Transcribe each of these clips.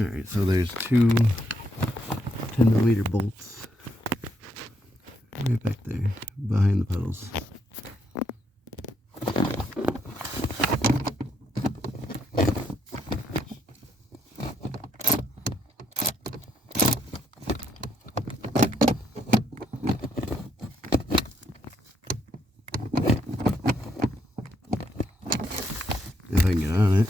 Alright, so there's two 10mm bolts right back there behind the pedals. If I can get on it.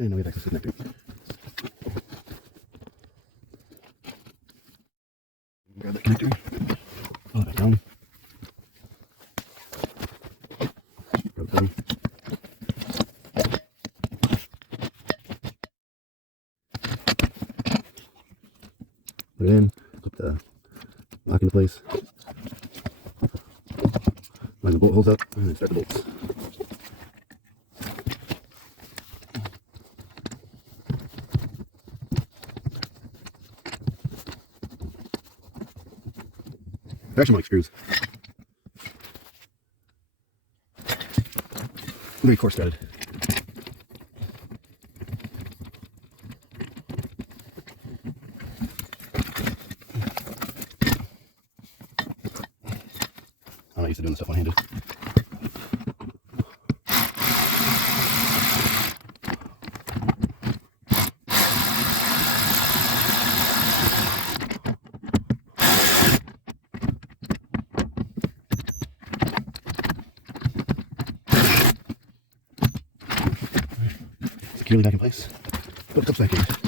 And we have access to the connector. Grab that connector. Pull it down. Grab it down. Put it in. Put the lock into place. Line the bolt holes up and then start the bolts. They're actually more like screws. Very coarse threaded. I'm not used to doing this stuff one-handed. Securely back in place. Put the cups back in.